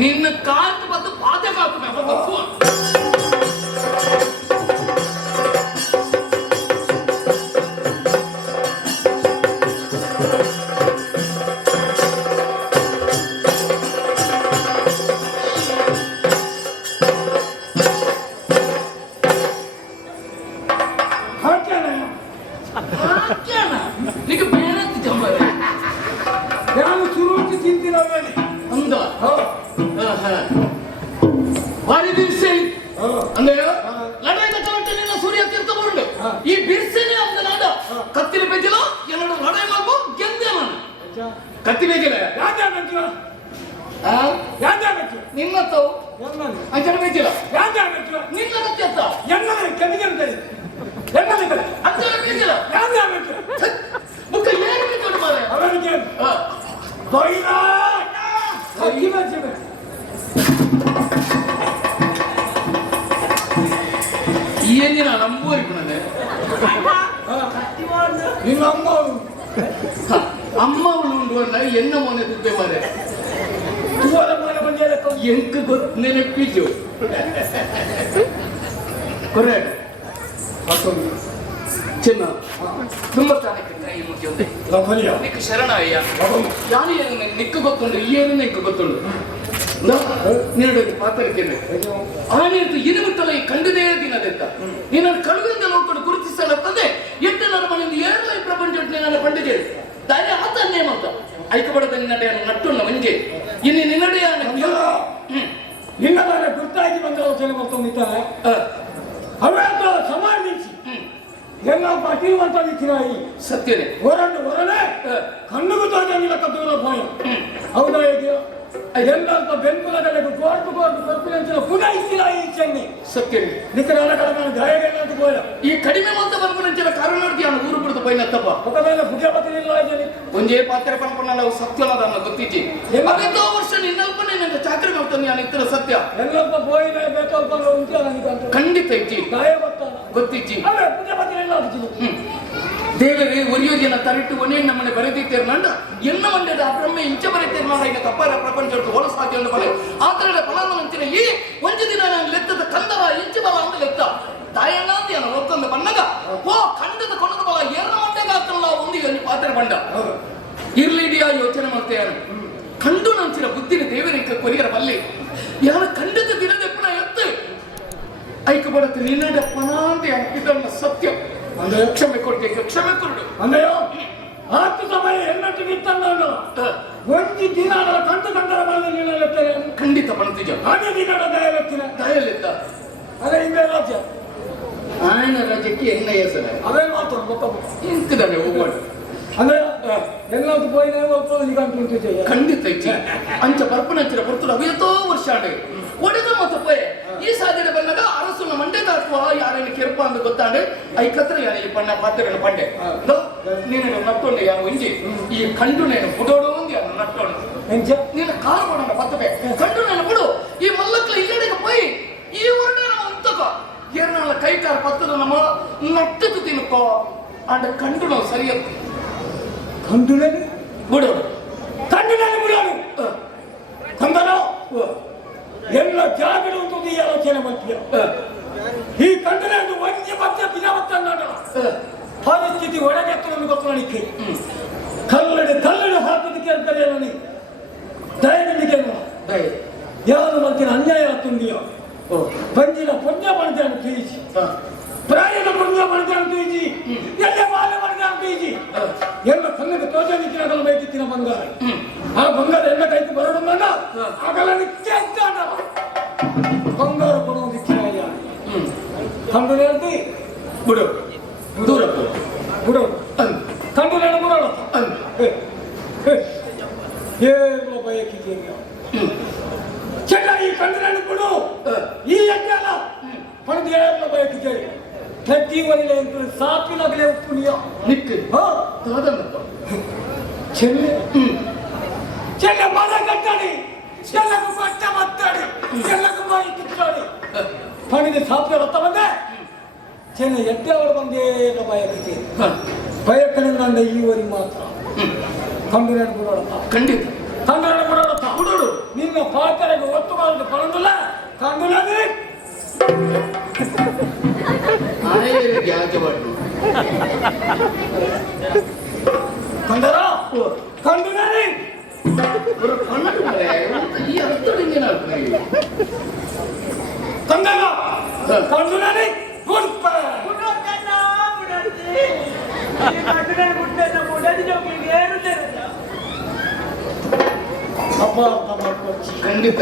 ನಿನ್ನ ಕಾಲು ಬಂದು ಪಾದಕ నీకు మేనత్తి చెప్పాలి ನಾನು ಶುರು ತಿಂತಿನ ಅಂದ ವಾರಿ ಬಿರ್ಸೆ ಅಂದ್ರೆ ಲಡಾಯಿ ತಗೊಂಡು ನಿನ್ನ ಸೂರ್ಯ ತೀರ್ಥ ಬರುಂಡು ಈ ಬಿರ್ಸೆನೆ ಅಂದ ನಾಡ ಕತ್ತಿನ ಬೇಕಿಲ್ಲ ಎರಡು ಲಡಾಯಿ ಮಾಡ್ಬೋ ಗೆದ್ದೆ ನಾನು ಕತ್ತಿ ಬೇಕಿಲ್ಲ ನಿನ್ನತ್ತವು ಅಂಚನ ಬೇಕಿಲ್ಲ ನಿನ್ನ ಕತ್ತಿ ಅತ್ತ ಅಂಚನ ಬೇಕಿಲ್ಲ ಮುಖ ಏನು ಬೇಕು ಮಾರೆ ಅವನಿಗೆ ಏನಿನ ನಂಬೋರಿ ಪುಣದೆ ನಿನ್ನ ಅಮ್ಮ ಉಂಡು ಅಲ್ಲ ಎನ್ನ ಮೊನೆ ದುಡ್ಡೆ ಮಾರೆ ಎಂಕ ಗೊತ್ತು ನೆನಪಿದ್ದು ಕೊರೆ ಚಿನ್ನ ತುಂಬ ತಾನಕ್ಕೆ ಕೈ ಮುಗಿಯೊಂದೆ ನಿಕ್ಕ ಶರಣ ಅಯ್ಯ ಯಾನಿ ನಿಕ್ಕ ಗೊತ್ತುಂಡು ಏನು ನಿಕ್ಕ ಗೊತ್ತುಂಡು ನೀನು ಮಾತಾಡ್ತೇನೆ ಆನೆಂತೂ ಇರುಬಿಟ್ಟಲ್ಲ ಈ ಕಂಡದೇ ದಿನದೆತ್ತ ನೀನನ್ನು ಕಳುವಿಂದ ನೋಡ್ಕೊಂಡು ಗುರುತಿಸಲತ್ತದೆ ಎಟ್ಟ ನರಮನೆಯಿಂದ ಏರಲ ಈ ಪ್ರಪಂಚ ನನ್ನ ಪಂಡಿಗೆ ದಾರಿ ಆತ ಅನ್ನೇ ಮಾತ ಐಕಬಡದ ನಿನ್ನಡೆಯನ್ನು ನಟ್ಟುಣ್ಣ ಮಂಗೆ ಇನ್ನು ನಿನ್ನಡೆಯ ನಿನ್ನ ಗುರ್ತಾಗಿ ಬಂದ ಮತ್ತೊಂದಿದ್ದಾರೆ ಅವೇ ಸಮಾಧಿಸಿ ಎಲ್ಲ ಪಟ್ಟಿರುವಂತ ನಿಂತಿರಾಯಿ ಸತ್ಯನೇ ಹೊರನೆ ಕಣ್ಣುಗೂ ತೋರಿಲ್ಲ ಕತ್ತೂರ ಭಯ ಹೌದಾ ಹೇಗೆ ಎಲ್ಲಂತ ಬೆಂಬಲದಲ್ಲಿ ಗೋರ್ಟು ಕೊರ್ಪುಲೆಂಚಿನ ಪುನಃ ಇತ್ತಿಲ್ಲ ಈ ಚೆನ್ನಿ ಸತ್ಯನೇ ನಿಖರ ಗಾಯಗಳಂತ ಗೋಯ ಈ ಕಡಿಮೆ ಮಾತ ಬರ್ಪುಲೆಂಚಿನ ಕಾರಣ ಊರು ಬಿಡುದು ಬೈನತ್ತಪ್ಪ ఒకవేళ ಬುದ್ಧಿಪತಿಲ್ಲ ಒಂದೇ ಪಾತ್ರೆ ಪಣಪಣ್ಣ ನಾವು ಸತ್ಯನದ ಅನ್ನ ಗೊತ್ತಿದ್ದಿ ಅದೆಂತೋ ವರ್ಷ ನಿನ್ನಲ್ಪನೆ ನನ್ನ ಚಾಕರಿ ಮಾಡ್ತಾನೆ ನಾನು ಇತ್ತರ ಸತ್ಯ ಎಲ್ಲಪ್ಪ ಬೋಯಿನ ಬೇಕಲ್ಪ ಉಂಟು ನನಗೆ ಖಂಡಿತ ಇಜ್ಜಿ ಗಾಯ ಬರ್ತಾನ ಗೊತ್ತಿಜ್ಜಿ ಅವೇ ಬುದ್ಧಿಪತಿಲ್ಲ ದೇವರೇ ಒರಿಯೋದಿನ ತರಿಟ್ಟು ಒನೇ ನಮ್ಮನೆ ಬರೆದಿದ್ದೇರು ನಂಡ ಎನ್ನ ಮಂಡ್ಯದ ಅಬ್ರಹ್ಮೆ ಇಂಚ ಬರೀತೇರು ನಾಡ ಈಗ ತಪ್ಪರ ಪ್ರಪಂಚ ಹೊಲ ಸಾಧ್ಯ ಬಲೆ ಆ ಥರದ ಫಲಾನಂತಿನ ಈ ಒಂದು ದಿನ ನಾನು ಲೆತ್ತದ ಕಂದವ ಇಂಚು ಬಲ ಅಂತ ಲೆತ್ತ ತಾಯಂಗಾಂತಿ ಅನ್ನ ಒತ್ತೊಂದು ಬಣ್ಣಗ ಓ ಖಂಡದ ಕೊಣದ ಬಲ ಎರ್ರ ಮಂಡ್ಯಗ ಆಗ್ತಾನಲ್ಲ ಒಂದು ಇಲ್ಲಿ ಪಾತ್ರೆ ಬಂಡ ಇರ್ಲಿಡಿಯಾ ಯೋಚನೆ ಮಾಡ್ತೇನೆ ಕಂಡು ನಂಚಿನ ಬುದ್ಧಿನ ದೇವರಿಗೆ ಕೊರಿಯರ ಬಲ್ಲಿ ಯಾರ ಖಂಡಿತ ದಿನದ ಪುನಃ ಎತ್ತು ಐಕ ಬಡತ್ತೆ ನಿನ್ನಡೆ ಪನಾಂತಿ ಇದನ್ನ ಸತ್ಯ ಕ್ಷಮೆ ಕೊಡ್ಬೇಕು ಕ್ಷಮೆ ಕೊಡು ಅಂದೆಯೋ ಹತ್ತು ಸಮಯ ಎನ್ನಟ್ಟು ನಿತ್ತಲ್ಲ ಒಂದು ದಿನ ಕಂಡು ಕಂಡರ ಮೇಲೆ ನೀನೆತ್ತೇನೆ ಖಂಡಿತ ಪಣತಿಜ ಅದೇ ದಿನದ ದಯವೆತ್ತಿನ ದಯಲಿದ್ದ ಅದೇ ಹಿಂದೆ ರಾಜ್ಯ ಆಯನ ರಾಜ್ಯಕ್ಕೆ ಎನ್ನ ಹೆಸರು ಅವೇ ಮಾತು ಗೊತ್ತ ಇಂತಿದ್ದಾನೆ ಹೋಗ್ಬಾರ್ದು ಅಂದ್ರೆ ಎಲ್ಲಾದ್ರು ಪೋಯಿನ ಈಗ ಅಂಟುಂಟಿದ್ದೆ ಖಂಡಿತ ಇಚ್ಚಿ ಅಂಚ ಬರ್ಪನಂಚಿನ ಪುರ್ತುಡು ಅವಿಯತೋ ವರ್ಷ ಆಂಡೆ ಒಡೆದ ಮತ್ತು ಪೋಯೆ ಈ ಸಾಧ್ಯತೆ ಬಂದಾಗ ಅರಸುನ ಮಂಡೆ ಕಾಕುವ ಯಾರೇನು ಕೆರ್ಪ ಅಂತ ಗೊತ್ತಾಂಡೆ ಐಕತ್ರ ಯಾರ ಈ ಪಣ್ಣ ಪಾತ್ರೆನ ಪಂಡೆ ನೀನು ನಟ್ಟೊಂಡೆ ಯಾರು ಇಂಜಿ ಈ ಕಂಡು ನೇನು ಬುಡೋಡು ಒಂದು ಯಾರು ನಟ್ಟೊಂಡು ನೀನು ಕಾಲು ಮಾಡೋಣ ಪತ್ತಬೆ ಕಂಡು ನೇನು ಬಿಡು ಈ ಮಲ್ಲಕ್ಲ ಇಲ್ಲಡೆಗೆ ಪೋಯಿ ಈ ಊರೇ ನಮ್ಮ ಉಂತಕ ಏರ್ನಾಳ ಕೈಕಾರ ಪತ್ತದ ನಮ್ಮ ನಟ್ಟದು ತಿನ್ಕೋ ಅಂಡ ಕಂಡು ನಾವು ಸರಿಯತ್ತು ಕಂಡು ಬಿಡೋದು ಕಂಡು ಬಿಡೋದು ಕಂದನೋ ಎಲ್ಲ ಜಾಗದ ಒಂದು ಆಲೋಚನೆ ಮಾಡ್ತೀಯ ಈ ಕಂಡರೆ ಅದು ಒಂದೇ ಮತ್ತೆ ದಿನವತ್ತನ್ನಾಡ ಪರಿಸ್ಥಿತಿ ಒಳಗೆತ್ತನ್ನು ಗೊತ್ತಣಿಕೆ ಕಲ್ಲಡೆ ಹಾಕೋದಕ್ಕೆ ಅಂತಾರೆ ನನಗೆ ದಯವಿಗೆ ಯಾರು ಮಾಡ್ತೀನಿ ಅನ್ಯಾಯ ತುಂಬಿಯೋ ಬಂಜಿನ ಪುಣ್ಯ ಮಾಡಿದಾನು ತಿಳಿಸಿ ಪ್ರಾಯದ ಪುಣ್ಯ ಮಾಡಿದಾನು ತಿಳಿಸಿ ಎಲ್ಲ ಮಾಲೆ ಮಾಡಿದಾನು ತಿಳಿಸಿ ಎಲ್ಲ ಕಣ್ಣಿಗೆ ತೋಜ ನಿಕ್ಕಿನ ಬೇಕಿತ್ತಿನ ಬಂಗಾರ ಆ ಬಂಗಾರ ಎಲ್ಲ ಕೈಗೆ ಬರೋಣ ಆಗಲ್ಲ ನಿತ್ಯ ಬಂಗಾರ ಕೊಡುವುದಕ್ಕೆ ಕಂಡು ಹೇಳ್ತಿ ಬಿಡು ದೂರ ಬಿಡು ಕಂಡು ಹೇಳ ಬಿಡೋಣ ಏನು ಬಯಕಿದ್ದೇನೆ ಚೆನ್ನಾಗಿ ಕಂಡು ಬಿಡು ಈ ಲೆಕ್ಕ ಅಲ್ಲ ಪಡೆದು ಏನು ಬಯಕಿದ್ದೇನೆ ಪ್ರತಿ ಒಳ್ಳೆ ಸಾಪಿನಾಗಲೇ ಪುಣ್ಯ ನಿಕ್ಕೆ ಚೆನ್ನೆ ಚೆನ್ನ ಮರ ಕಟ್ಟಾಡಿ ಚೆಲ್ಲಕು ಪಟ್ಟ ಮತ್ತಾಡಿ ಚೆಲ್ಲಕು ಬಾಯಿ ಕಿತ್ತಾಡಿ ಪಣಿಗೆ ಸಾಪಿನ ರತ್ತ ಬಂದೆ ಚೆನ್ನ ಎಟ್ಟೆ ಅವಳು ಬಂದೇ ಬಯಕಿದೆ ಬಯಕನಿಂದ ಈವರೆಗೆ ಮಾತ್ರ ಕಂಡು ಬಿಡೋಣ ಖಂಡಿತ ಕಂಡು ಬಿಡೋಣ ಬಿಡೋಡು ನಿನ್ನ ಪಾತ್ರೆಗೆ ರಾಜವಾಡಿ ಕಂದರ ಕಂಡು ನಾನೇ ಈ ಅರ್ಥದಿಂದ ಕಂದರ ಕಂಡು ನಾನೇ ಗುಡ್ಪ ಅಪಾರ್ಥ ಮಾಡ್ಕೊಡ್ತಿ ಖಂಡಿತ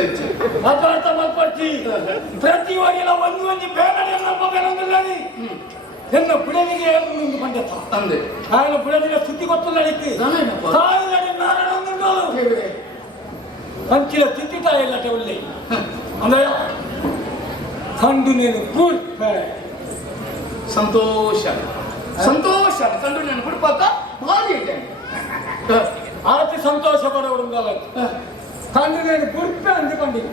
ಅಪಾರ್ಥ ಮಾಡ್ಕೊಡ್ತಿ ಪ್ರತಿಯೊಂದಿಲ್ಲ ಒಂದು ಬೇರೆ ನಮ್ಮ ಬೇರೊಂದಿಲ್ಲ ಎನ್ನ ಬಿಡಲಿಗೆ ಮುಂದೆ ಬಂದತ್ತ ಅಂದೆ ఆయన ಬಿಡಲಿಗೆ ಸುದ್ದಿ ಗೊತ್ತು ನಡೀತಿ ತಾಯಿ ನಡಿ ನಾರಾಯಣ ಅಂಚಿನ ತಿಥಿ ತಾಯಿಲ್ಲ ಒಳ್ಳೆ ಅಂದ್ರೆ ಕಂಡು ನೀನು ಗುಡ್ ಸಂತೋಷ ಸಂತೋಷ ಕಂಡು ನಾನು ಬಿಡ್ಪಾಕ ಭಾರಿ ಇದ್ದೇನೆ ಆತಿ ಸಂತೋಷ ಪಡೋರು ಕಂಡು ನೀನು ಗುಡ್ಪೆ ಅಂದುಕೊಂಡಿನಿ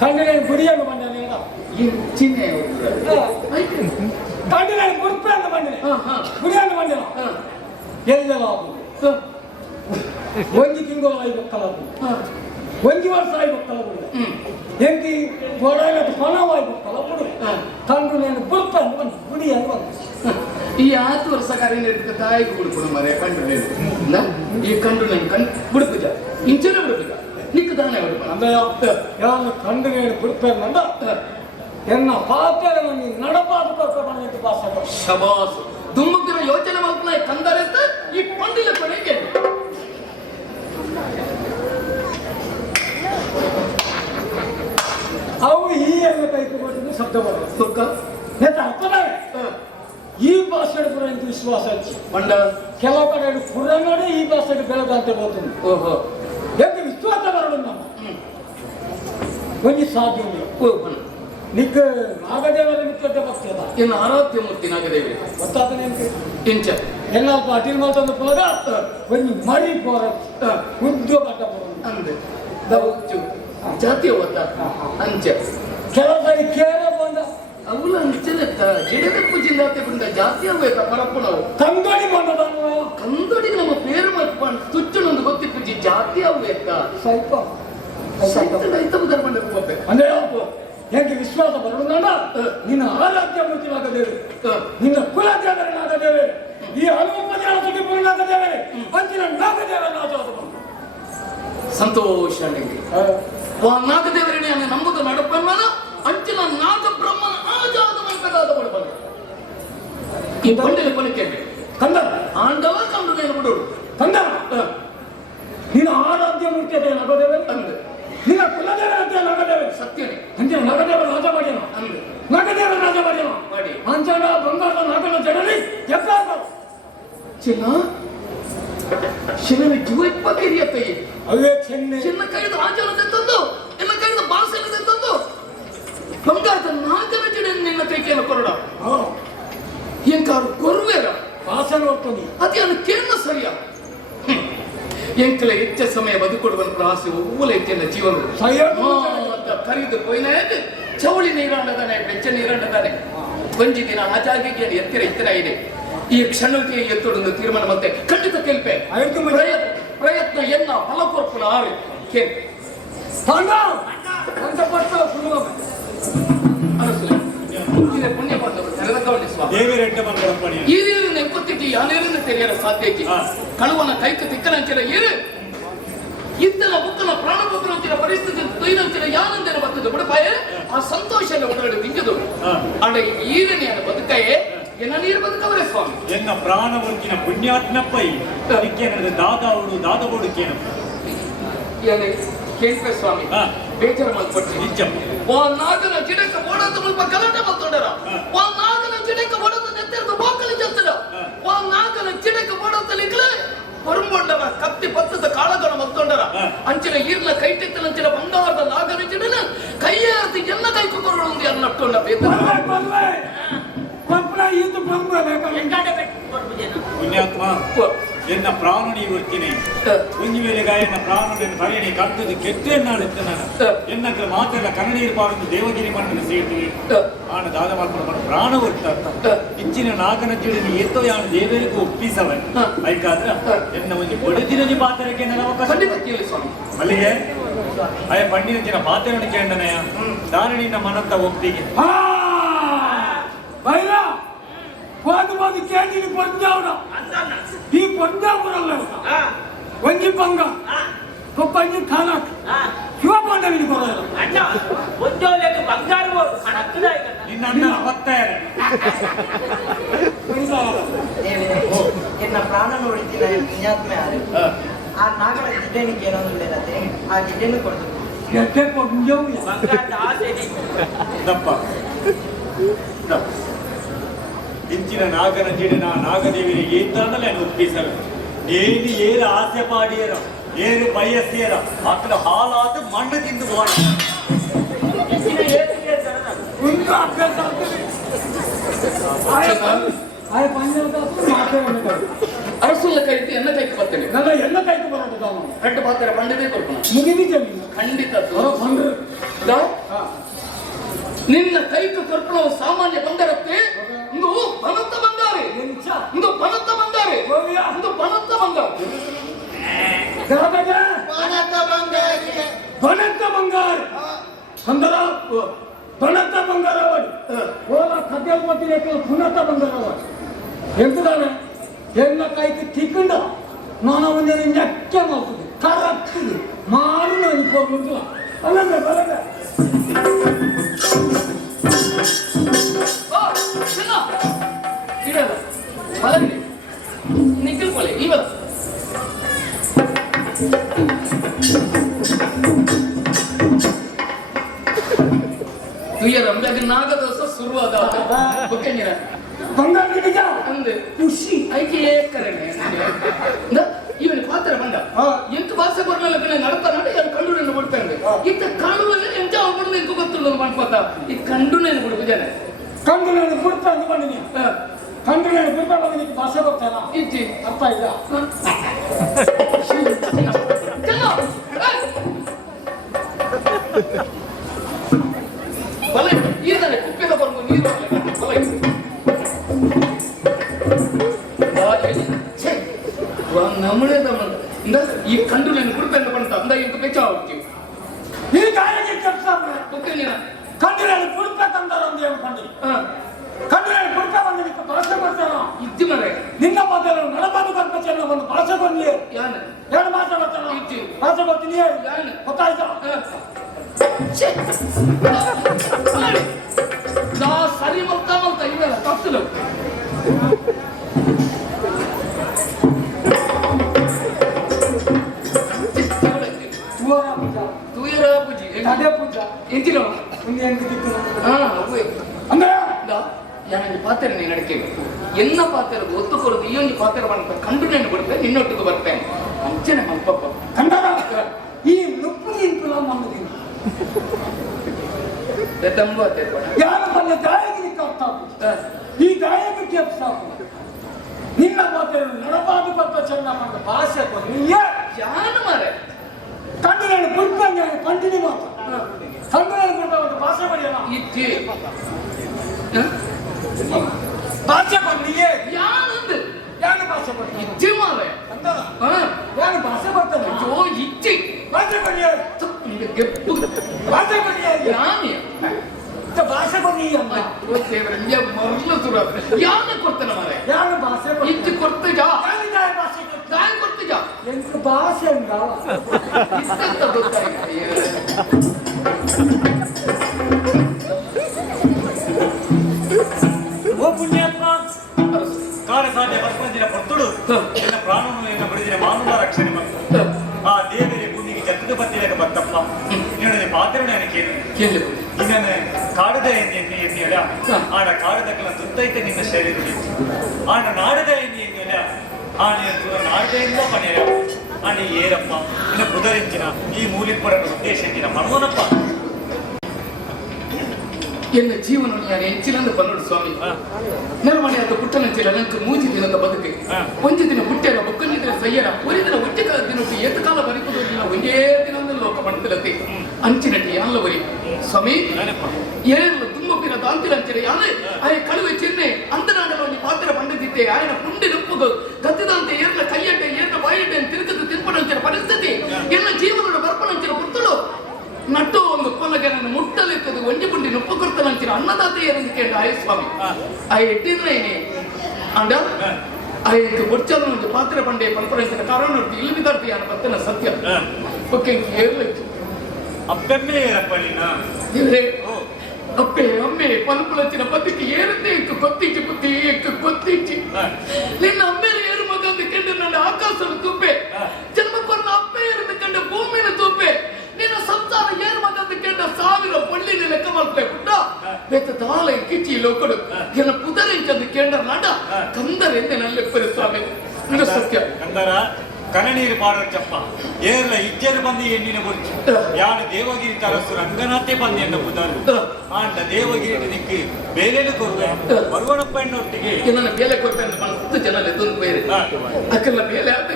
ಕಂಡು ನೀನು ಗುಡಿಯನ್ನು ಬಂದ ಚಿಹ್ನೆ ಕಂಡು ನಾನು ಗುಡ್ಪೆ ಅಂತ ಬಂದಿನಿ ಗುಡಿಯನ್ನು ಬಂದಿನ ಎಲ್ಲೆಲ್ಲ ಆಗುದು ಒಂದು ತಿಂಗಳು ಆಯ್ಬೇಕಲ್ಲ ಒಂದು ವರ್ಷ ಆಯ್ಬೇಕಲ್ಲ ಎಂಟಿ ಗೋಡಾಗ ಹೊಣವಾಯ್ಬೇಕಲ್ಲ ಬಿಡು ಕಂಡು ನಾನು ಗುಡ್ಪೆ ಅಂತ ಬಂದು ಗುಡಿಯನ್ನು ಬಂದು ಈ 10 ವರ್ಷ ಕಾರ್ಯನಿರತ ತಾಯಿಗೆ ಬಿಡ್ಕೊಡು ಮರೆ ಕಂಡು ಈ ಕಂಡು ನಾನು ಕಂಡು ಬಿಡ್ಪುಜ ಇಂಚನೆ ಬಿಡ್ಬೇಕ ನಿಕ್ಕ ದಾನೆ ಬಿಡ್ಪ ಅಂದ್ರೆ ಯಾರು ಕಂಡು ನಾನು ಗುಡ್ಪೆ ಅಂದ ಎನ್ನ ಪಾತ್ರ ನಡಪಾದ ಬಂದಿದ್ದು ಭಾಷೆ ಶಬಾಸ್ ತುಂಬುತ್ತಿನ ಯೋಚನೆ ಮಾಡ್ಕೊಳ್ಳಿ ಕಂದರೆತ್ತ ಈ ಪಂಡಿಲ ಕೊನೆಗೆ ಅವು ಈ ಎಲ್ಲ ಕೈಕೊಂಡು ಶಬ್ದ ಬರೋದು ಸುಖ ಅರ್ಥನೇ ಈ ಭಾಷೆ ಪುರ ಇಂತ ವಿಶ್ವಾಸ ಹಚ್ಚಿ ಮಂಡ ಕೆಲವು ಕಡೆ ಪುರ ನೋಡಿ ಈ ಭಾಷೆಗೆ ಬೆಳೆದಂತೆ ಹೋಗ್తుంది ಓಹೋ ಎಂತ ವಿಶ್ವಾಸ ಬರೋದು ನಮ್ಮ ಒಂದು ಸಾಧ್ಯ ನಿಕ್ಕ ನಾಗದೇವರ ನಿತ್ಯದ ಭಕ್ತಿಯದ ಇನ್ನು ಆರಾಧ್ಯ ಮೂರ್ತಿ ನಾಗದೇವಿ ಗೊತ್ತಾತನೆ ಇಂಚ ಎಲ್ಲ ಅಟೀಲ್ ಮಾತೊಂದು ಪುಲಗ ಒಂದು ಮರಿ ಪೋರ ಉದ್ಯೋಗ ಬಟ್ಟ ಪೋರ ಅಂದೆ ದೌಚು ಜಾತಿಯ ಓದ ಅಂಚ ಕೆಲವು ಸರಿ ಕೇರ ಬಂದ ಅವಳ ಅಂಚನೆತ್ತ ಗಿಡದ ಪೂಜಿಂದಾತೆ ಬಂದ ಜಾತಿಯ ಬೇಕಾ ಪರಪ್ಪು ನಾವು ಕಂದಡಿ ಬಂದದ ಕಂದಡಿಗೆ ನಮ್ಮ ಪೇರು ಮಾಡ್ಕೊಂಡು ತುಚ್ಚನೊಂದು ಗೊತ್ತಿ ಪೂಜಿ ಜಾತಿಯ ಬೇಕಾ ಸ್ವಲ್ಪ ರೈತ ಧರ್ಮಂಡ ಹೋಗ್ಬೇಕು ಅಂದ್ರೆ ಹೇಗೆ ವಿಶ್ವಾಸ ಬರೋಣ ನಿನ್ನ ಆರಾಧ್ಯ ಮೂರ್ತಿನಾಗದೇವೆ ನಿನ್ನ ಕುಲದೇವರನಾಗದೇವೆ ಈ ಹನುಮಪ್ಪನಾಗದೇವೆ ಪುರನಾಗದೇವೆ ಅಂಚಿನ ನಾಗದೇವರನಾಗ ಸಂತೋಷ ನಾಗದೇವರೇ ನಂಬುದು ನಡಪನ್ನ ಅಂಚಿನ ನಾಗ ಬ್ರಹ್ಮನ ಆಜಾದ ಮಲ್ಪದಾದ ಬಡಬಲ ಈ ಬಂಡಿನ ಕೊಲಿಕೆ ಕಂದ ಆಂಡವ ಕಂಡು ನೇನು ಬಿಡೋರು ಕಂದ ನಿನ್ನ ಆರಾಧ್ಯ ಮೂರ್ತಿ ಅದೇ ನಗದೇವೆ ಅಂದೆ ನಿನ್ನ ಕುಲದೇವರ ಅಂತ ನಗದೇವೆ ಸತ್ಯನೇ ಅಂಚಿನ ನಗದೇವರ ರಾಜ ಮಾಡ್ಯಾನ ಅಂದೆ ನಗದೇವರ ರಾಜ ಮಾಡ್ಯಾನ ಮಾಡಿ ಅಂಚನ ಬಂಗಾರದ ನಾಗನ ಜನರಿ ಎಪ್ಪಾಗ ಚಿನ್ನ ಶಿವನ ಜೀವಪ್ಪ ಕಿರಿಯತ್ತಯ್ಯ ಅವೇ ಚೆನ್ನೆ ಚಿನ್ನ ಕೈದು ಆಚಾರದ ತಂದು ನಿನ್ನ ಕೈದು ಬಾಸನದ ತಂದು ಬಂಗಾರದ ನಾಗನ ಜನ ನಿನ್ನ ಕೈಕೆಯನ್ನು ಕೊರಡ ಎಂಕಾರು ಕೊರುವೆರ ವಾಸನ ಹೋಗ್ತಾನೆ ಅದೇ ಅದು ಕೇಂದ್ರ ಸರಿಯ ಎಂಕಲ ಹೆಚ್ಚ ಸಮಯ ಬದುಕೊಡುವನು ಪ್ರಾಸಿ ಒವ್ವಲ ಹೆಚ್ಚಿನ ಜೀವನ ಕರಿದು ಕೊಯ್ನಾಗ ಚೌಳಿ ನೀರಾಂಡದಾನೆ ಬೆಚ್ಚ ನೀರಾಂಡದಾನೆ ಒಂಜಿ ದಿನ ಆಚಾರ್ಯಗೆ ಎತ್ತಿರ ಇತ್ತಿರ ಇದೆ ಈ ಕ್ಷಣಕ್ಕೆ ಎತ್ತೊಡೊಂದು ತೀರ್ಮಾನ ಮತ್ತೆ ಖಂಡಿತ ಕೆಲ್ಪೆ ಪ್ರಯತ್ನ ಎನ್ನ ಫಲಕೊರ್ಪುನ ಆರು ಕೇಳಿ ಪುಣ್ಯ ಬಂದವರು ತೆರೆದವಳಿ ಸ್ವಾಮಿ ಈ ನೀರು ನೆಂಪುತ್ತಿಟ್ಟು ಆ ನೀರನ್ನು ತೆರೆಯಲು ಸಾಧ್ಯ ಕಳುವನ ಕೈಕ ತಿಕ್ಕನಂಚಿನ ಏರು ಇದ್ದನ ಬುಕ್ಕನ ಪ್ರಾಣ ಬುಕ್ಕನಂಚಿನ ಪರಿಸ್ಥಿತಿ ತೊಯ್ದಂಚಿನ ಯಾನಂದಿನ ಬರ್ತದೆ ಬಿಡಪಾಯ ಆ ಸಂತೋಷ ಒಳಗಡೆ ಬಿಂಗದು ಅಡ ಈರನೇ ಬದುಕಯೇ ಎನ್ನ ನೀರು ಬದುಕವರೇ ಸ್ವಾಮಿ ಎನ್ನ ಪ್ರಾಣ ಉಂಚಿನ ಪುಣ್ಯಾತ್ಮಪ್ಪೈ ದಾದವಡು ದಾದಬೋಡುಕೇನು ಕೇಳ್ಪೆ ಸ್ವಾಮಿ ಬೇಜಾರು ಮಾಡ್ಕೊಡ್ತೀನಿ ನಿಜ ಓ ನಾಗನ ಜಿಡಕ್ಕೆ ಓಡೋದು ಮುಲ್ಪ ಗಲಾಟೆ ಮಾಡ್ಕೊಂಡರ ಓ ನಾಗನ ಜಿಡಕ್ಕೆ ಓಡೋದು ನೆತ್ತಿರದ ಬೋಕಲಿ ಜತ್ತದ ಓ ನಾಗನ ಜಿಡಕ್ಕೆ ಓಡೋದಲಿಕ್ಲೆ ಹೊರಂಬೊಂಡರ ಕತ್ತಿ ಪತ್ತದ ಕಾಳಗನ ಮತ್ತೊಂಡರ ಅಂಚಿನ ಈರ್ನ ಕೈಟಿತ್ತಲಂಚಿನ ಬಂಗಾರದ ನಾಗನ ಜಿಡನ ಕೈಯೇರ್ತಿ ಎಲ್ಲ ಕೈಕೊಂಡು ಒಂದು ಅನ್ನಟ್ಟೊಂಡ ಪುಣ್ಯಾತ್ಮ ಎನ್ನ ಪ್ರಾಣನಿ ಉರ್ತೀನಿ ಕುಂಜಿ ವೇಳೆಗ ಎನ್ನ ಪ್ರಾಣನ ಪರಿಣಿ ಕಟ್ಟದು ಕೆಟ್ಟೆನ್ನಾಳು ಎನ್ನಕ್ಕೆ ಮಾತೆಲ್ಲ ಕನ್ನಡೀರು ಪಾಡು ದೇವಗಿರಿ ಮಣ್ಣನ್ನು ಸೇರ್ತೀವಿ ಆಣ ದಾದ ಮಾಡ್ಕೊಂಡು ಪ್ರಾಣ ಉರ್ತ ಇಚ್ಚಿನ ನಾಗನ ಜೀಡಿನಿ ಎತ್ತೋ ಯಾಣ ದೇವರಿಗೂ ಒಪ್ಪಿಸವ ಐಕಾದ್ರ ಎನ್ನ ಒಂದು ಬಡದಿರದಿ ಪಾತ್ರಕ್ಕೆ ನನ್ನ ಅವಕಾಶ ಅಲ್ಲಿಗೆ ಅಯ್ಯ ಪಂಡಿನ ಪಾತ್ರನ ಕೇಂಡನಯ ದಾರಣಿನ ಮನಂತ ಒಪ್ಪಿಗೆ ಹೋಗಿ ಕ್ಯಾಂಟೀನ್ ಪಂಜಾವ್ರ ಈ ಪಂಜಾವ್ರಲ್ಲ ಒಂಜಿ ಪಂಗ ಪಂಜಿ ಖಾನಾಕ್ ಶಿವಪಾಂಡವಿನ ಬರೋದು ನಿನ್ನ ಅಣ್ಣ ಬರ್ತಾರೆ ಎನ್ನ ಪ್ರಾಣ ನೋಡಿದ್ದಿನ ಪುಣ್ಯಾತ್ಮ ಯಾರು ಆ ನಾಗರ ಜಿಡ್ಡೆನಿಗೆ ಏನೋ ಇಲ್ಲದೆ ಆ ಜಿಡ್ಡೆನು ಕೊಡ್ತು ಎಷ್ಟೇ ಪಂಜಾವ್ ದಪ್ಪ ದಿಂಚಿನ ನಾಗನ ಜಿಡಿನ ನಾಗದೇವಿನ ಏತಾನಲ್ಲ ಒಪ್ಪಿಸಲು ನೇಲಿ ಏರು ಆಸೆ ಪಾಡಿಯರ ಏರು ಬಯಸಿಯರ ಅక్కడ ಹಾಲಾದ ಮಣ್ಣು ತಿಂದು ಹೋದ ಒಂದು ಅಭ್ಯಾಸ ಆಗ್ತದೆ ಆಯ ಪಂಜಾವ್ ಮಾತಾಡಬೇಕು ಅರಸುಲ್ಲ ಕೈತಿ ಎನ್ನ ಕೈಗೆ ಬರ್ತೇನೆ ನನ್ನ ಎಲ್ಲ ಕೈಗೆ ಬರೋದು ತಾನು ಕಟ್ಟು ಪಾತ್ರೆ ಬಂಡದೇ ಕೊಡ್ತಾನೆ ಮುಗಿದಿ ಜಮೀನು ಖಂಡಿತ ಬಂದ್ರು ನಿನ್ನ ಕೈಗೆ ಕೊರ್ಪಣವು ಸಾಮಾನ್ಯ ಬಂದರತ್ತೆ ಇಂದು ಬನತ್ತ ಬಂದಾರೆ ಇಂದು ಬನತ್ತ ಬಂದಾರೆ ಇಂದು ಬನತ್ತ ಬಂದಾರೆ ಬನತ್ತ ಬಂಗಾರ ಅಂದರ ಬನತ್ತ ಬಂಗಾರವಾಡಿ ಓಲ ಕದ್ಯಲ್ಪತಿ ಲೆಕ್ಕ ಪುನತ್ತ ಬಂಗಾರವಾಡಿ ಎಂತದಾನೆ ಎಲ್ಲ ಕೈಗೆ ತಿಕ್ಕಂಡ ನಾನು ಒಂದು ನೆಕ್ಕೆ ಮಾಡ್ತದೆ ಕರಕ್ತದೆ ಮಾಡು ನಾನು ಇಪ್ಪತ್ತು ಅಲ್ಲಂದ ಬರಲ್ಲ ಇಡಲ್ಲ ಬಲಗಿದೆ ನಿಕ್ಕಲ್ಕೊಳ್ಳಿ ಇವ ತುಯ್ಯ ರಂಜಾಗ ನಾಗದೋಸ ಶುರುವಾದ ಓಕೆ ನೀರ ಬಂಗಾರ ನಿಜ ಅಂದೆ ಖುಷಿ ಐಕೆ ಕರೆನೆ ಇವನು ಪಾತ್ರ ಬಂದ ಎಂತ ಭಾಷೆ ಬರ್ಲಿಲ್ಲ ನಡತಾ ನಡೆ ಅದು ಕಂಡು ನೆನ ಬಿಡ್ತಾನೆ ಇಂತ ಕಂಡು ಎಂತ ಅವ್ರು ಎಂತ ಗೊತ್ತಿಲ್ಲ ಮಾಡ್ಕೋತ ಈ ಕಂಡು ನೆನ ಬಿಡು ಜನ ಕಂಡು ನಾನು ಬಿಡ್ತಾ ಅಂದ್ಕೊಂಡಿನಿ ಕಂಡು ನಾನು ಬಿಡ್ತಾ ಬಂದಿದ್ದು ಭಾಷೆ ಬರ್ತಾನ ಇಜ್ಜಿ ಅರ್ಥ ಇಲ್ಲ ಬಲ ಈರ್ದಾನೆ ಕುಪ್ಪಿನ ಬಂದು ನೀರು ಬಲ ನಮ್ಮನೆ ಇಂದ ಈ ಕಂಡು ನಾನು ಬಿಡ್ತಾನೆ ಬಂತ ಅಂದ ಇಂಕ ಬೆಚ್ಚ ಹೋಗ್ತೀವಿ ಈ ಗಾಯಕ್ಕೆ ಕೆಲಸ ಓಕೆ ನೀನ ಕಂಡು ನಾನು ಬಿಡ್ಬೇಕಂತಾರ ಒಂದು ಹೇಳ್ಕೊಂಡು ಕಂಡು ನಾನು ಬಿಡ್ತಾ ಬಂದಿದ್ದು ಭಾಷೆ ಬರ್ತಾನ ಇದ್ದಿ ಮರೆ ನಿನ್ನ ಮಾತಾಡ ನಡಬಾದು ಕಲ್ಪಚೆಲ್ಲ ಒಂದು ಭಾಷೆ ಬಂದಿ ಯಾನ ಎರಡು ಮಾತು ಬರ್ತಾನ ಇಜ್ಜಿ ಭಾಷೆ ಬರ್ತೀನಿ ಯಾನ ಗೊತ್ತಾಯ್ತಾ ನಾ ಸರಿ ಮಲ್ತಾ ಇಲ್ಲ ತಪ್ಪಲು ತೂಯರ ಪೂಜಿ ಅದೇ ಪೂಜಾ ಎಂತಿನ ಒಂದು ಹೆಂಗ್ ದಿಕ್ಕು ಅಂದ್ರೆ ಅಂದ್ರೆ ಯಾನೊಂದು ಪಾತ್ರೆ ನೀನು ಅಡಿಕೆ ಎನ್ನ ಪಾತ್ರೆ ಒತ್ತು ಕೊಡೋದು ಈ ಒಂದು ಪಾತ್ರೆ ಬಂತ ಕಂಡು ನೆನ್ನು ಬಿಡುತ್ತೆ ನಿನ್ನೊಟ್ಟಿಗೆ ಬರ್ತೇನೆ ಅಂಚನೆ ಮಲ್ಪಪ್ಪ ಕಂಡರ ಈ ನುಪ್ಪು ಇಂಪುಲ ಮಣ್ಣದಿನ ತಂಬು ಆತ ಯಾರ ಬಂದ ಗಾಯಕ್ಕೆ ಕರ್ತಾ ಈ ಗಾಯಕ್ಕೆ ಕೆಪ್ಸ ನಿನ್ನ ಮಾತ್ರ ನಡಬಾದು ಪಕ್ಕ ಚೆನ್ನ ಬಂದ ಭಾಷೆ ನೀಯೇ ಯಾನ ಮಾರೆ ಕಂಡು ನಾನು ಬಿಡ್ತಂಗೆ ಕಂಟಿನ್ಯೂ ಮಾತು ಕಂಡು ನಾನು ಬಿಡ್ತ ಒಂದು ಭಾಷೆ ಬರೆಯೋಣ ಇಜ್ಜಿ ಭಾಷೆ ಬಂದಿಯೇ ಯಾನಂದು ಯಾನ ಭಾಷೆ ಬಂದಿ ಇಜ್ಜಿ ಮಾರೆ ಅಂತಾರ ಹಾ ಯಾನ ಭಾಷೆ ಬರ್ತಾನೆ ಜೋ ಇಜ್ಜಿ ಭಾಷೆ ಬನ್ನಿಯ ಗೆಪ್ಪು ಭಾಷೆ ಬನ್ನಿಯ ಯಾನಿ ಭಾಷೆ ಬನ್ನಿ ಅಮ್ಮ ದೇವರಲ್ಲ ಮರಳು ಸುರ ಯಾನ ಕೊಡ್ತಾನೆ ಮಾರೆ ಯಾನ ಭಾಷೆ ಇಜ್ಜಿ ಕೊಡ್ತ ಜಾ ಯಾನಿಗಾಯ ಭಾಷೆ ಗಾಯ ಕೊಡ್ತ ಜಾ ಎಂತ ಭಾಷೆ ಅಂಗಾವ ಇಷ್ಟಂತ ಗೊತ್ತಾಯ್ತು ಓ ಪುಣ್ಯಾತ್ಮ ಕಾಲ ಸಾಧ್ಯ ಬರ್ಕೊಂದಿನ ಪತ್ತುಡು ಎನ್ನ ಪ್ರಾಣವನ್ನು ಎನ್ನ ಬಡಿದಿನ ಮಾನವ ರಕ್ಷಣೆ ಮತ್ತು ಆ ದೇವರೇ ಭೂಮಿಗೆ ಜತ್ತದ ಬತ್ತಿದಾಗ ಬತ್ತಪ್ಪ ನೀನು ಪಾತ್ರ ನಾನು ಕೇಳಿ ನಿನ್ನ ಕಾಡದ ಎನ್ನಿಯಲ್ಲ ಆಡ ಕಾಡದಕ್ಕಲ್ಲ ತುತ್ತೈತೆ ನಿನ್ನ ಶರೀರ ಆಡ ನಾಡದ ಎನ್ನಿಯಲ್ಲ ಆ ನೀನು ನಾಡದೆಯಿಂದ ಪನೆಯ ಆನೆ ಏರಪ್ಪ ನಿನ್ನ ಬುಧರಿಂಚಿನ ಈ ಮೂಲಿಪರನ ಉದ್ದೇಶಕ್ಕಿನ ಮನೋನಪ್ಪ ಎನ್ನ ಜೀವನವನ್ನು ನಾನು ಹೆಚ್ಚಿನಂದು ಬನ್ನೋಡು ಸ್ವಾಮಿ ನರಮಣಿ ಆದ ಪುಟ್ಟನಂಚಿಲ್ಲ ನನಗೆ ಮೂಜಿ ದಿನದ ಬದುಕೆ ಒಂದು ದಿನ ಹುಟ್ಟೆರ ಬೊಕ್ಕಂಜಿ ದಿನ ಸಯ್ಯರ ಒಂದು ದಿನ ಹುಟ್ಟಿದ ದಿನಕ್ಕೆ ಏತ ಕಾಲ ಬರಿಪುದಿಲ್ಲ ಒಂದೇ ದಿನದಲ್ಲಿ ಲೋಕ ಮಣತಿಲತೆ ಅಂಚಿನಟ್ಟಿ ಯಾನವರಿ ಸ್ವಾಮಿ ಏಳು ತುಂಬುಕಿನ ದಾಂತಿಲಂಚಿನ ಯಾನೆ ಆಯ ಕಳುವೆ ಚಿನ್ನೆ ಅಂತನಾಡಲೊಂದು ಪಾತ್ರ ಪಂಡಿತಿದ್ದೆ ಆಯನ ಪುಂಡಿ ನುಪ್ಪುಗು ಗತ್ತಿದಂತೆ ಏರ್ನ ಕೈಯಡ್ಡೆ ಏರ್ನ ಬಾಯಡ್ಡೆ ತಿರುಗದು ತಿನ್ಪಡಂಚಿನ ಪರಿಸ್ಥಿತಿ ಎಲ್ಲ ಜೀವನದ ಬರ್ಪಣಂಚಿನ ಪುತ್ತಳು ನಟ್ಟು ಒಂದು ಕೊಲಗೆ ನನ್ನ ಮುಟ್ಟಲಿರ್ತದೆ ಒಂಜಿ ಪುಂಡಿ ನುಪ್ಪು ಕೊಡ್ತಾನಂಚಿನ ಅನ್ನದಾತೆಯರನ್ನು ಕೇಳ ಆಯ ಸ್ವಾಮಿ ಆ ಎಟ್ಟಿದ್ರೆ ಅಂಡ ಅದಕ್ಕೆ ಒಚ್ಚಲು ಒಂದು ಪಾತ್ರೆ ಬಂಡೆ ಪಂಪರಿಸಿದ ಕಾರಣ ಇಲ್ಲಿ ವಿದ್ಯಾರ್ಥಿಯಾನ ಬತ್ತನ ಸತ್ಯ ಓಕೆ ಏರ್ಲಿತ್ತು ಅಪ್ಪೆಮ್ಮೆ ಏರಪ್ಪ ನಿನ್ನ ಇವ್ರೆ ಅಪ್ಪೆ ಅಮ್ಮೆ ಪಲ್ಪುಲಚ್ಚಿನ ಬದುಕಿ ಏರದ್ದೇ ಕೊತ್ತಿಚ್ಚಿ ಕೊತ್ತಿಚ್ಚಿ ನಿನ್ನ ಅಮ್ಮೇಲೆ ಏರು ಮಗ ಅಂತ ಕಂಡು ನನ್ನ ಆಕಾಶದ ತೂಪೆ ಜನ್ಮಕ್ಕೊರ್ನ ಅಪ್ಪೆ ಏರಿದ ಕಂಡ ಭೂಮಿನ ತೂಪೆ ನಿನ್ನ ಸಂಸಾರ ಏರು ಮಗ ಅಂತ ಕಂಡ 1000 ಪಳ್ಳಿನ ಲೆಕ್ಕ ಮಾಡ್ತೇ ಪುಟ್ಟ ಬೇತ ತಾಳ ಕಿಚ್ಚಿ ಲೋಕಡು ಎನ್ನ ಪುದರಿಂಚಂದು ಕೆಂಡ ನಡ ಕಂದರೆಂದೆ ನಲ್ಲೆಪ್ಪರಿ ಸ್ವಾಮಿ ಇದು ಸತ್ಯ ಕಂದರ ಕನನೀರು ಪಾಡಚ್ಚಪ್ಪ ಏರ್ಲ ಇಜ್ಜರು ಬಂದು ಎಣ್ಣಿನ ಬುರ್ಚಿ ಯಾರು ದೇವಗಿರಿ ತರಸು ರಂಗನಾಥೆ ಬಂದು ಎನ್ನ ಬುಧರು ಆಂಡ ದೇವಗಿರಿ ನಿಕ್ಕಿ ಬೇಲೆನು ಕೊರುವೆ ಬರುವಣಪ್ಪ ಎನ್ನೊಟ್ಟಿಗೆ ನನ್ನ ಬೇಲೆ ಕೊರಪೆ ಅಂತ 10 ಜನ ಎದ್ದೊಂದು ಬೇರೆ ಅಕ್ಕಲ್ಲ ಬೇಲೆ ಆದ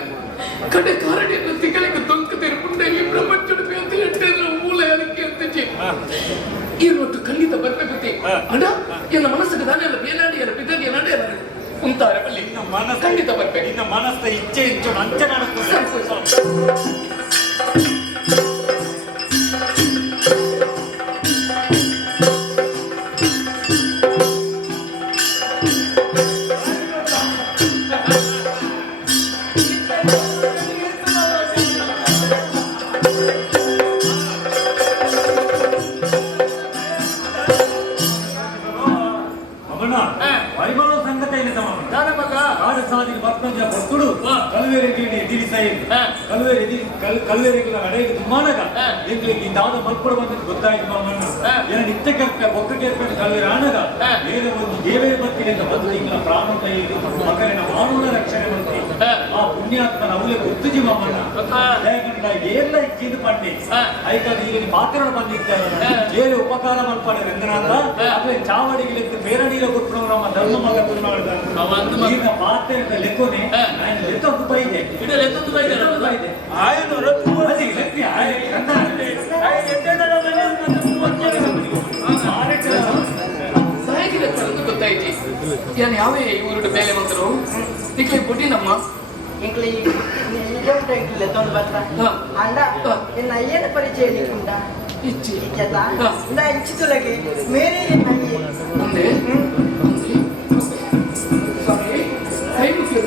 ಕಡೆ ಕಾರಣಿಯನ್ನು ತಿಗಳಿಗೆ ದೊಂಕುತ್ತೀರಿ ಪುಂಡ ಈ ಪ್ರಪಂಚದ ಬೇಂತ ಎಟ್ಟೆಲ್ಲ ಮೂಲೆ ಅದಕ್ಕೆ ಅಂತಿಚ್ಚಿ ಈ ರೊಟ್ಟು ಖಂಡಿತ ಬರ್ಬೇಕಂತೆ ಅಣ್ಣ ಎನ್ನ ಮನಸ್ಸಿಗೆ ದಾನೆಲ್ಲ ಬೇಲಾಡಿ ಎಲ್ಲ ಬಿದ್ದಗೆ ನಡೆ ಕುಂತಾರೆ ಅಲ್ಲಿ ಖಂಡಿತ ಬರ್ಬೇಕು ನಿನ್ನ ಮನಸ್ಸ ಇಚ್ಛೆ ಇಂಚು ಅಂಚೆ ಮಾಡುತ್ತದೆ ಕಲ್ವೇರಿಗೆ ನಡೆಗೆ ತುಮಾನಗ ಇಂಗ್ಲಿಗೆ ಇಂದಾದ ಮಲ್ಪಡ ಬಂದಿದ್ದು ಗೊತ್ತಾಯ್ತು ಮಾಮಣ್ಣ ಏನ ನಿತ್ಯ ಕೆಲ್ಪ ಒಕ್ಕ ಕೆಲ್ಪ ಕಲ್ವೇರ ಆನಗ ಏನೋ ಒಂದು ದೇವೇ ಬರ್ತೀನಿ ಅಂತ ಬಂದು ಇಂಗ್ಲ ಪ್ರಾಣ ಕೈಯಲ್ಲಿ ಮಗನ ಮಾನವನ ರಕ್ಷಣೆ ಮಾಡ್ತೀನಿ ಆ ಪುಣ್ಯಾತ್ಮನ ಅವಲೇ ಗೊತ್ತಿಜಿ ಮಾಮಣ್ಣ ಯಾಕಂದ್ರೆ ಏರ್ಲ ಇಚ್ಚಿದ ಪಣ್ಣಿ ಐಕಾದ ಈಗ ಮಾತಾಡೋ ಬಂದಿರ್ತಾರೆ ಏಳು ಉಪಕಾರ ಮಲ್ಪಡ ರಂಗನಾಥ ಅದೇ ಚಾವಡಿಗೆ ಬೇರೆ ನೀರ ಕೊಟ್ಟು ನಮ್ಮ ಧರ್ಮ ಮಗ ಮಾಡಿದ ಈಗ ಮಾತಾಡಿದ ಲೆಕ್ಕೋನೆ ನಾನು ಲೆತ್ತೊಂದು ಬೈದೆ ಬೈದೆ ಗೊತ್ತಾಯ್ತಿ ಏನ್ ಯಾವೇ ಇವರು ಬೇಲೆ ಮಂತರು ನಿಕ್ಲಿ ಬುಡ್ಡಿ ನಮ್ಮ ఇంట్లో ఇంట్లో బట్ట అండ నిన్న అయ్యేది పరిచయం నీకుంటా ఇచ్చి ఇచ్చేదా ఇందా ఇచ్చితులకి మేరే అయ్యే ఉంది సారీ థ్యాంక్ యూ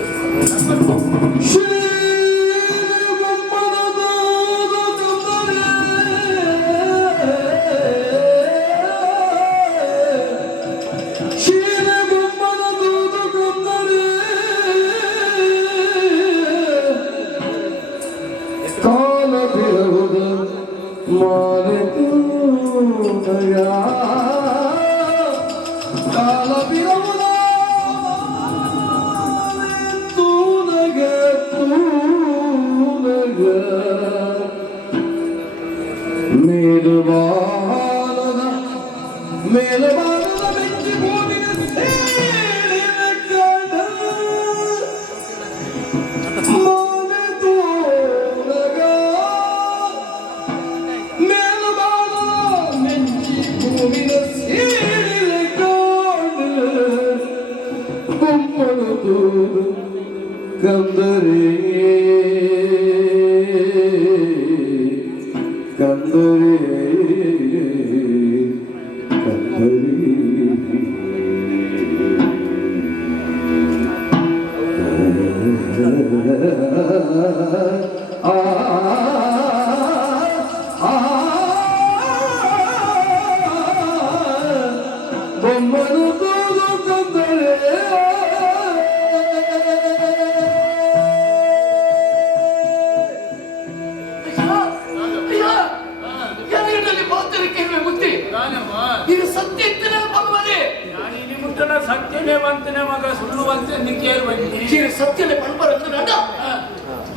ಸತ್ಯನೇ ಪಂಪರಂತ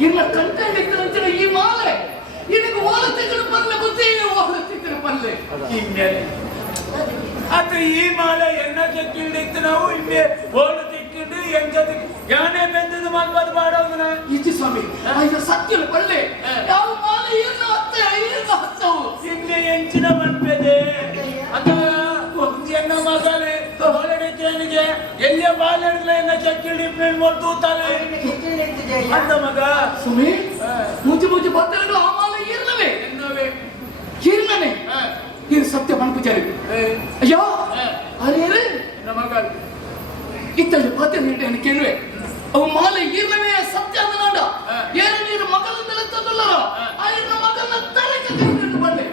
ಇನ್ನ ಕಂಟೆ ಈ ಮಾಲೆ ಇದಕ್ಕೆ ಓಲತಿಕ್ಕನ ಪಲ್ಲೆ ಬುದ್ಧಿ ಓಲತಿಕ್ಕನ ಪಲ್ಲೆ ಹಿಂಗೆ ಅದು ಈ ಮಾಲೆ ಎನ್ನ ಚೆಕ್ಕಿಲ್ದಿತ್ತು ನಾವು ಹಿಂಗೆ ಓಲು ತಿಕ್ಕಿದ್ದು ಎಂಜದ ಯಾನೇ ಬೆಂದದು ಮಲ್ಬದು ಮಾಡೋದನ ಇಚ್ಚಿ ಸ್ವಾಮಿ ಇದು ಸತ್ಯನ ಪಲ್ಲೆ ಯಾವ ಮಾಲೆ ಇಲ್ಲ ಹತ್ತೆ ಐದು ಹತ್ತವು ಹಿಂಗೆ ಎಂಚಿನ ಮನ್ಪೆದೆ ಅಥವಾ ಎನ್ನ ಮಗಲೇ ಹೊರಡಿಕೆನಿಗೆ ಎಲ್ಲೇ ಬಾಲೆಡ್ಲೆನ್ನ ಚೆಕ್ಕಿಲ್ದಿ ಫ್ರೆಂಡ್ ಮಾಡ್ತು ತಾಲೆ ಅಂತ ಮಗ ಸ್ವಾಮಿ ಮುಚ್ಚಿ ಮುಚ್ಚಿ ಬತ್ತರಗಳು ಆ ಮಾಲೆ ಇರ್ಲವೇ ಎನ್ನವೇ ಇರ್ಲನೆ ಇದು ಸತ್ಯ ಪಂಪುಚಾರಿ ಅಯ್ಯೋ ಅರೇ ನಮ್ಮ ಮಗ ಇತ್ತಲ್ಲಿ ಪಾತ್ರೆ ನೀಡಿ ಕೇಳುವೆ ಅವು ಮಾಲೆ ಈರ್ನವೇ ಸತ್ಯ ಅಂದನಾಡ ಏನು ನೀರು ಮಗಲಂದಲೇ ತಂದಲ್ಲರ ಆ ಇನ್ನ ಮಗನ ತಲೆ ಕಟ್ಟಿಕೊಂಡು ಬಂದೆ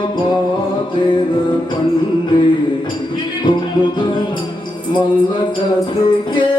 ಕಲ್ವಪಾತೆರ ಪಂಡೆ ತುಂಬುದ ಮಲ್ಲಕತೆಗೆ